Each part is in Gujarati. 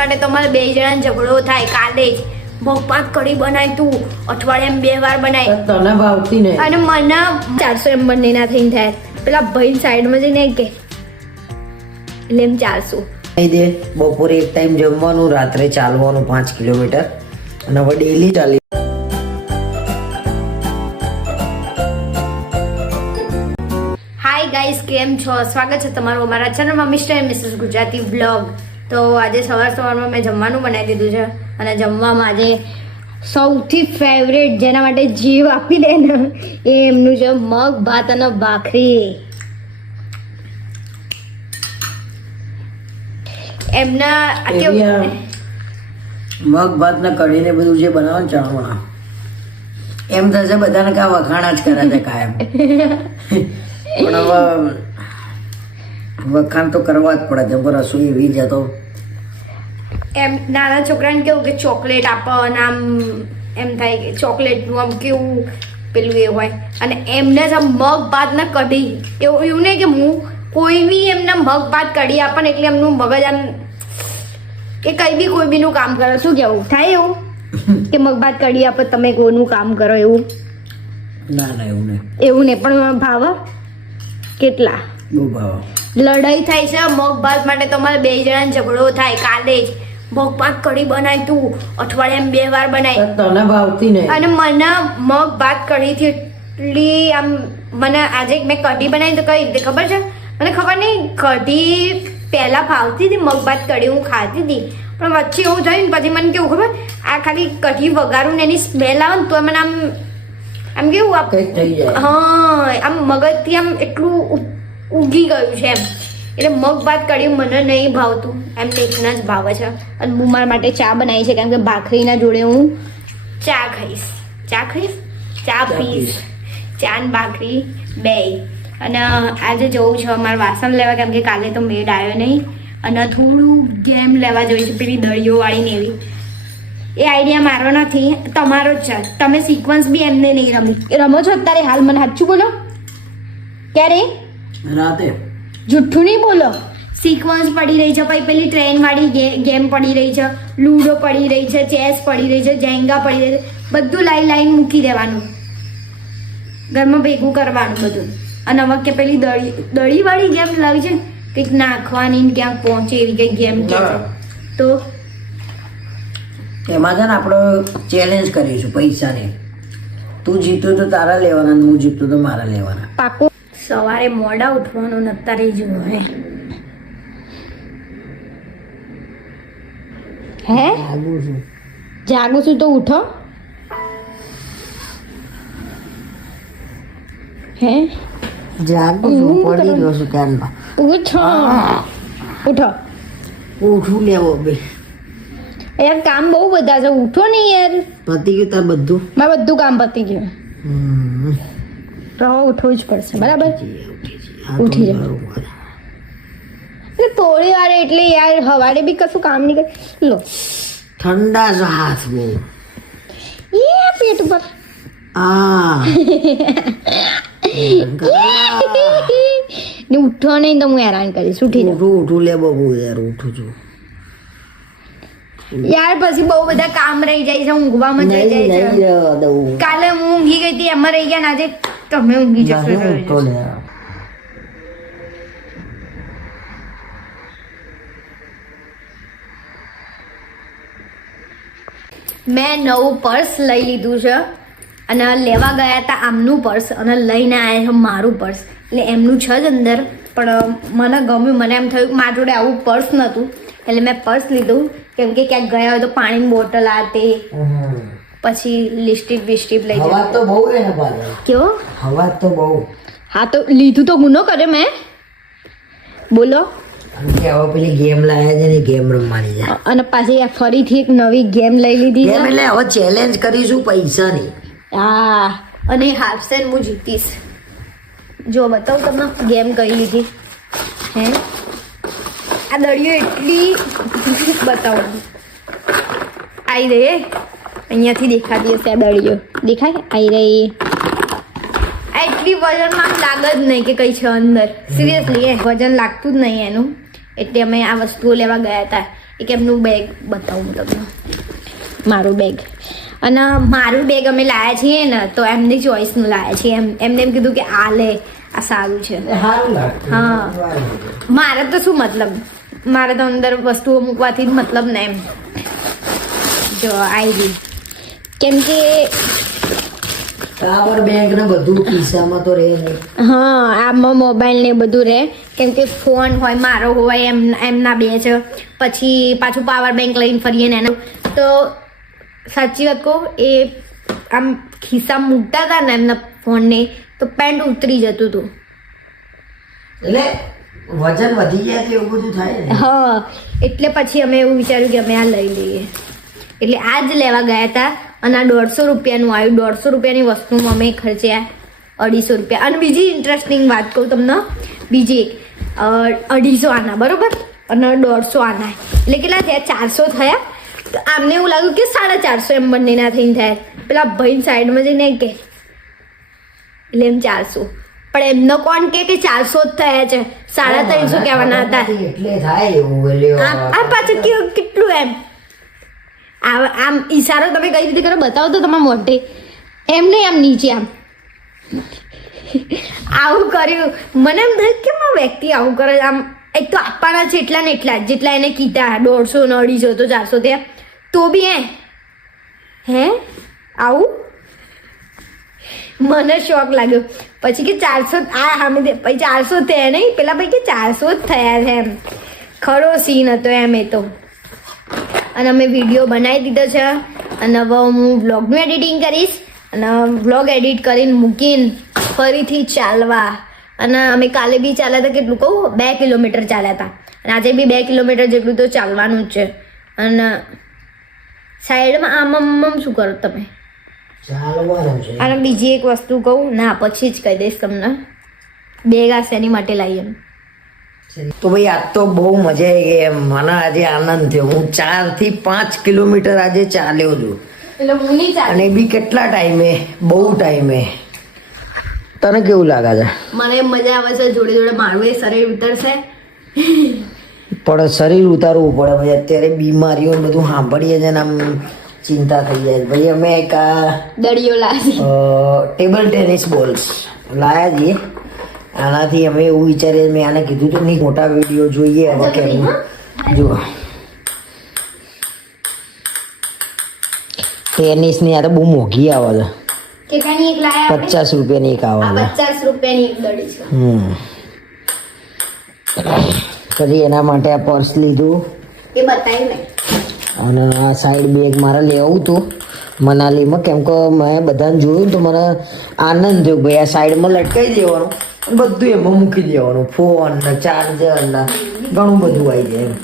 માટે તમારે બે જણા ઝઘડો થાય કાલે જ મગભાત કઢી બનાય તું અઠવાડિયામાં 2 વાર બનાય તને ભાવતી નહીં અને મને 400 એમ બંને ના થઈને થાય પેલા ભાઈ સાઈડમાં જઈને કે એટલે એમ 400 કહી દે બપોરે એક ટાઈમ જમવાનું રાત્રે ચાલવાનું 5 કિલોમીટર અને હવે ડેલી ચાલી હાય ગાઈસ કેમ છો સ્વાગત છે તમારું અમારા ચેનલમાં Mr and Mrs Gujarati vlog તો આજે સવારમાં મેં જમવાનું બનાવી દીધું છે અને જમવામાં આજે સૌથી ફેવરેટ જેના માટે જીવ આપી દે ને એ એમનું છે મગ ભાત અને ભાખરી એમના મગ ભાત ને કઢી ને બધું જે બનાવવાનું ચાલવાનું એમ થશે બધાને કા વખાણા જ કરે છે કાયમ પણ હવે વખાણ તો કરવા જ પડે છે રસોઈ એવી છે તો એમ નાના છોકરાને કેવું કે ચોકલેટ આપો અને આમ એમ થાય કે ચોકલેટનું આમ કેવું પેલું એ હોય અને એમને જ આમ મગ ભાત ને કઢી એવું નહીં કે હું કોઈ બી એમને મગ ભાત કઢી આપે ને એટલે એમનું મગજ આમ કે કઈ બી કોઈ બીનું કામ કરો શું કેવું થાય એવું કે મગ ભાત કઢી આપે તમે કોઈનું કામ કરો એવું ના એવું નહીં પણ ભાવ કેટલા બહુ ભાવ લડાઈ થાય છે મગ ભાત માટે તમારે બે જણા ઝઘડો થાય કાલે જ મગ ભાત કઢી બનાય તું અઠવાડિયામાં 2 વાર બનાય તને ભાવતી નહીં અને મને મગ ભાત કઢીથી એટલી આમ મને આજે મેં કઢી બનાવી તો કઈ રીતે ખબર છે મને ખબર નહીં કઢી પહેલા ભાવતી હતી મગ ભાત કઢી હું ખાતી હતી પણ વચ્ચે એવું થયું ને પછી મને કેવું ખબર આ ખાલી કઢી વઘારું ને એની સ્મેલ આવે ને તો મને આમ કેવું હા આમ મગજથી આમ એટલું ઉગી ગયું છે એમ એટલે મગ ભાત કઢી મને નહીં ભાવતું એમ એકના જ ભાવે છે અને હું મારા માટે ચા બનાવી છે કારણ કે ભાખરીના જોડે હું ચા ખાઈશ ચા પીશ ચા ને ભાખરી બે અને આજે જવું છે અમારે વાસણ લેવા કેમ કે કાલે તો મેડ આવ્યો નહીં અને થોડું ગેમ લેવા જોઈએ છે પેલી દળીઓવાળી ને એવી એ આઈડિયા મારો નથી તમારો જ છે તમે સિક્વન્સ બી એમને નહીં રમો છો અત્યારે હાલ મને સાચું બોલો ક્યારે રાતે જુઠ્ઠું નહીં બોલો સિક્વન્સ પડી રહી છે પછી પેલી ટ્રેન વાળી ગેમ પડી રહી છે લૂડો પડી રહી છે ચેસ પડી રહી છે જેંગા પડી રહી છે બધું લાઈન મૂકી દેવાનું ઘરમાં ભેગું કરવાનું બધું અને હવે કે પેલી દળી વાળી ગેમ લાવી છે કંઈક નાખવાની ક્યાંક પહોંચે એવી કંઈક ગેમ કે છે તો એમાં છે ને આપણે ચેલેન્જ કરીશું પૈસાની તું જીતું તો તારા લેવાના હું જીતું તો મારા લેવાના પાકો સવારે મોડા ઉઠવાનું નતા રહી જવું હે જાગું છું તો ઉઠો હે જાગું છું પડી ગયો છું ત્યારમાં ઉઠો ઉઠું લેવો બે યાર કામ બહુ બધા છે ઉઠો નહીં યાર પતી ગયું તાર બધું મારે બધું કામ પતી ગયું રહો ઉઠવું જ પડશે બરાબર ઉઠી જાવ એટલે થોડી વાર એટલે યાર હવારે બી કશું કામ નહીં કરે લો ઠંડા છે હાથ બહુ એ પેટ ઉપર ને ઉઠો નહીં તો હું હેરાન કરીશ ઉઠી જાવ ઉઠું લે બહુ યાર ઉઠું છું યાર પછી બહુ બધા કામ રહી જાય છે ઊંઘવામાં જઈ જાય છે કાલે હું ઊંઘી ગઈ હતી એમાં રહી ગયા ને આજે તમે ઊંઘી જશો મેં નવું પર્સ લઈ લીધું છે અને લેવા ગયા હતા આમનું પર્સ અને લઈને આવ્યા છે મારું પર્સ એટલે એમનું છે જ અંદર પણ મને ગમ્યું મને એમ થયું કે મારા જોડે આવું પર્સ નહોતું એટલે મેં પર્સ લીધું કેમ કે ક્યાંક ગયા હોય તો પાણીની બોટલ આ તે પછી લિપસ્ટિક બિસ્ટિક લઈ હવા તો બહુ હે ને કેવો હવા તો બહુ હા તો લીધું તો ગુનો કરે મેં બોલો કે હવે પેલી ગેમ લાયા છે ને ગેમ રમવાની છે અને પાછી ફરીથી એક નવી ગેમ લઈ લીધી ગેમ એટલે હવે ચેલેન્જ કરીશું પૈસાની હા અને હારશે ને હું જીતીશ જો બતાવું તમને ગેમ કઈ લીધી હે આ દળીઓ એટલી બતાવો આવી રહી અહીંયાથી દેખાતી હશે આ દળીઓ દેખાય આવી રહી આ એટલી વજનમાં લાગે જ નહીં કે કઈ છે અંદર સિરિયસલી વજન લાગતું જ નહીં એનું એટલે અમે આ વસ્તુઓ લેવા ગયા હતા એક એમનું બેગ બતાવું તમને, મારું બેગ. અને મારું બેગ અમે લાવ્યા છીએ ને તો એમની ચોઈસનું લાવ્યા છીએ. એમને એમ કીધું કે આ લે, આ સારું છે. હા, મારે તો શું મતલબ, મારે તો અંદર વસ્તુઓ મૂકવાથી જ મતલબ ને એમ. જો આવી કેમ કે પાવર બેંક ને બધું ખિસ્સામાં તો રહે નહીં. હા, આમાં મોબાઈલ ને બધું રહે, કેમ કે ફોન હોય મારો હોય એમના બે છે, પછી પાછું પાવર બેંક લઈને ફરીએ ને એનું. તો સાચી વાત કહું, એ આમ ખિસ્સા મૂકતા હતા ને એમના ફોનને તો પેન્ટ ઉતરી જતું હતું. એટલે વજન વધી જાય તો એવું બધું થાય ને. હા, એટલે પછી અમે એવું વિચાર્યું કે અમે આ લઈ લઈએ. એટલે આ જ લેવા ગયા હતા અને આ 150 રૂપિયાનું આવ્યું. 150 રૂપિયાની વસ્તુમાં અમે ખર્ચ્યા 250 રૂપિયા. અને બીજી ઇન્ટરેસ્ટિંગ વાત કહું તમને, બીજી 250 આના બરોબર અને 150 આના, એટલે કેટલા થયા? 400 થયા. તો આમને એવું લાગ્યું કે 450 એમ બંનેના થઈને થાય. પેલા ભાઈ સાઈડમાં જઈને કે એટલે એમ 400, પણ એમનો કોણ કે 400 જ થયા છે, 350 કહેવાના હતા. એટલે થાય એવું. આ પાછું કેટલું એમ આમ ઈશારો તમે કઈ રીતે કરો બતાવો તો તમારા મોઢે, એમ નહીં આમ નીચે આમ આવું કર્યું. મને એમ થયું કે વ્યક્તિ આવું કરે. આમ એક તો આપવાના છે એટલા ને એટલા જેટલા એને કીધા, 150 ને 250 તો 400 થયા તો બી હે આવું. મને શોખ લાગ્યો. પછી કે 400 આ સામે પછી 400 થયા નહીં, પેલા ભાઈ કે 400 જ થયા છે એમ. ખરો સીન હતો એમ એ તો. અને અમે વિડીયો બનાવી દીધો છે અને હવે હું વ્લોગનું એડિટિંગ કરીશ અને વ્લોગ એડિટ કરીને મૂકીને ફરીથી ચાલવા. અને અમે કાલે બી ચાલ્યા હતા, કેટલું કહું, 2 કિલોમીટર ચાલ્યા હતા અને આજે બી 2 કિલોમીટર જેટલું તો ચાલવાનું જ છે. અને સાઈડમાં આમ શું કરો તમે? અને બીજી એક વસ્તુ કહું, ના પછી જ કહી દઈશ તમને, બેગ આ શેની માટે લાવી એમ. તો ભાઈ આજ તો બહુ મજા આવી ગઈ એમ. મને આજે આનંદ થયો. હું 4 થી 5 કિલોમીટર આજે ચાલ્યો છું. એટલે હું નહીં ચાલે. અને બી કેટલા ટાઈમે? બહુ ટાઈમે. તને કેવું લાગે છે? મને મજા આવે છે. જોડે જોડે મારું એ શરીર ઉતરશે. પણ શરીર ઉતારવું પડે ભાઈ. અત્યારે બીમારીઓ બધું સાંભળીએ છે ને આમ ચિંતા થઈ જાય. ભાઈ અમે એક દડિયો લાવી ટેબલ ટેનિસ બોલ્સ લાયા છીએ. આનાથી અમે એવું વિચારીએ, મેં આને કીધું તો નહીં, મોટા વિડીયો જોઈએ હવે કેમ. જુઓ ટેનિસની આ તો બહુ મોંઘી આવે છે. કેટલાની એક લાયા? 50 રૂપિયાની એક આવે છે. 50 રૂપિયાની એક દડી છે. પછી એના માટે આ પર્સ લીધું એ બતાવી મેં. અને આ સાઈડ બેગ મારે લેવું હતું મનાલીમાં, કેમ કે મેં બધાને જોયું તો મને આનંદ થયો. ભાઈ આ સાઈડમાં લટકાઈ દેવાનું, બધું એમાં મૂકી દેવાનું, ફોન ને ચાર્જર ને ઘણું બધું આવી જાય એમ.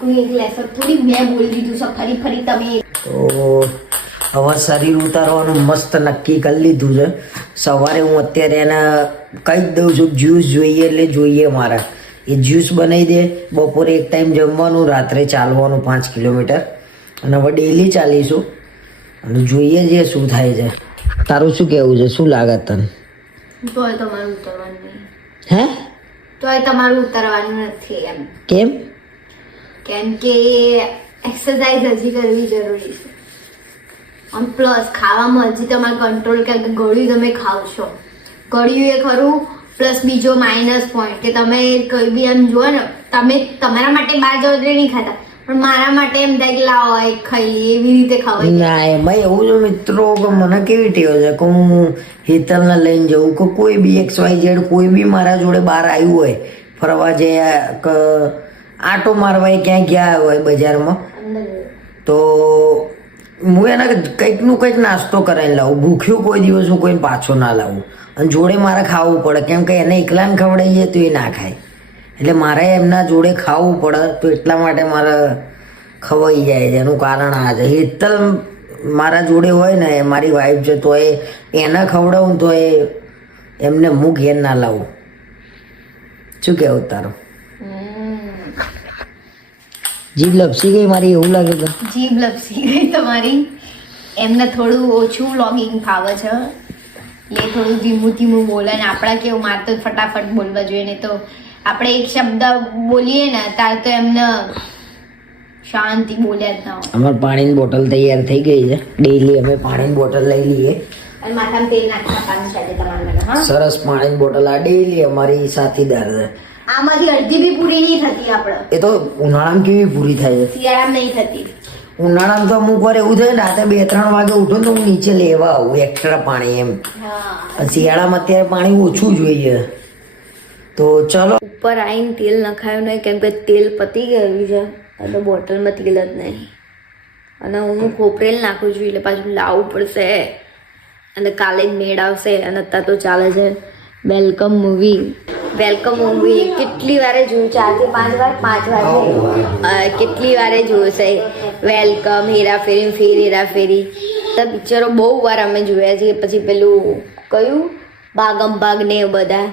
કોઈ એક લેસન થોડી મેં બોલી દીધું છે, ફરી ફરી તમે. તો હવે શરીર ઉતારવાનું મસ્ત નક્કી કરી લીધું છે. સવારે હું અત્યારે એને કહી જ દઉં છું, જ્યુસ જોઈએ એટલે જોઈએ મારે. એ જ્યુસ બનાવી દે. બપોરે એક ટાઈમ જમવાનું, રાત્રે ચાલવાનું 5 કિલોમીટર. અને હવે ડેલી ચાલીશું અને જોઈએ છે શું થાય છે. તારું શું કહેવું છે? શું લાગે તને? તોય તમારું ઉતરવાનું નહીં. હે? તોય તમારું ઉતરવાનું નથી એમ. કેમ? કેમ કે એક્સરસાઇઝ હજી કરવી જરૂરી છે. અને પ્લસ ખાવામાં હજી તમારે કંટ્રોલ, કારણ કે ગળ્યું તમે ખાવ છો. ગળ્યું એ ખરું, પ્લસ બીજો માઇનસ પોઈન્ટ કે તમે કઈ બી એમ જુઓ ને, તમે તમારા માટે બહાર જાઓ એટલે નહીં ખાતા, પણ મારા માટે એમ થાય કે લાવો એક ખાઈ લઈએ, એવી રીતે ખવાય. ના એમાં એવું છે મિત્રો કે મને કેવી ટેવ છે કે હું હેતલને લઈને જવું કે કોઈ બી XYZ કોઈ બી મારા જોડે બહાર આવ્યું હોય, ફરવા જયા કે આટો મારવા ક્યાંય ગયા હોય બજારમાં, તો હું એને કંઈકનું કંઈક નાસ્તો કરાવીને લાવું. ભૂખ્યું કોઈ દિવસ હું કોઈને પાછો ના લાવું. અને જોડે મારે ખાવું પડે, કેમ કે એને એકલાને ખવડાવીએ તો એ ના ખાય, એટલે મારે એમના જોડે ખાવું પડે. તો એટલા માટે મારે ખવાઈ જાય છે. એનું કારણ આ છે. હેતલ મારા જોડે હોય ને, મારી વાઈફ છે, તો એને ખવડાવું તો એમને હું ઘેર ના લાવું. શું કહેવું તારું? જીભ લપસી ગઈ મારી, એવું લાગે છે. જીભ લપસી ગઈ તમારી. એમને થોડું ઓછું વ્લોગિંગ ફાવે છે, એ થોડું ધીમું ધીમું બોલે ને આપણા કેવું મારે તો ફટાફટ બોલવા જોઈએ. ને તો આપણે એક શબ્દ બોલીએ ને ત્યારે તો એમને શાંતિ બોલ્યા જ ના હોય. અમારે પાણીની બોટલ તૈયાર થઈ ગઈ છે. ડેઈલી અમે પાણીની બોટલ લઈ લઈએ. અને માથામાં તેલ નાખતા પાણી સાથે તમારે મને, હા. સરસ પાણીની બોટલ આ ડેઈલી અમારી સાથીદાર છે. આમાંથી અડધી બી પૂરી નહીં થતી આપણે. એ તો ઉનાળામાં કેવી પૂરી થાય છે. શિયાળામાં નહીં થતી. ઉનાળામાં તો અમુક વાર એવું થાય ને રાતે 2-3 વાગે ઉઠું તો હું નીચે લેવા આવું એક્સ્ટ્રા પાણી એમ. હા. શિયાળામાં અત્યારે પાણી ઓછું જોઈએ. તો ચલો ઉપર આવીને તેલ નખાયું નહીં કેમ કે તેલ પતી ગયું છે અને બોટલમાં તેલ જ નહીં. અને હું ખોપરેલ નાખું છું એટલે પાછું લાવવું પડશે અને કાલે જ મેળ આવશે. અને અત્યારે તો ચાલે છે વેલકમ મૂવી. વેલકમ મૂવી કેટલી વારે જોયું? 4 થી 5 વાર, 5 વાર કેટલી વારે જોયું છે. વેલકમ, હેરાફેરી, ફેર હેરાફેરી, બધા પિક્ચરો બહુ વાર અમે જોયા છીએ. પછી પેલું કયું ભાગમ ભાગ ને એ બધા.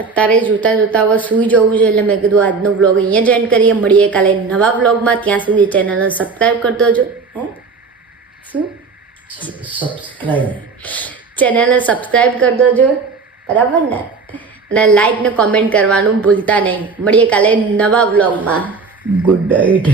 અત્યારે જોતા જોતા હવે સૂઈ જવું છે એટલે મેં કીધું આજનો વ્લોગ અહીંયા જ એન્ડ કરીએ. મળીએ કાલે નવા વ્લોગમાં. ત્યાં સુધી ચેનલને સબસ્ક્રાઈબ કરી દેજો. શું સબસ્ક્રાઇબ ચેનલને સબસ્ક્રાઈબ કરી દેજો, બરાબર ને? અને લાઈક ને કોમેન્ટ કરવાનું ભૂલતા નહીં. મળીએ કાલે નવા વ્લોગમાં. Good night.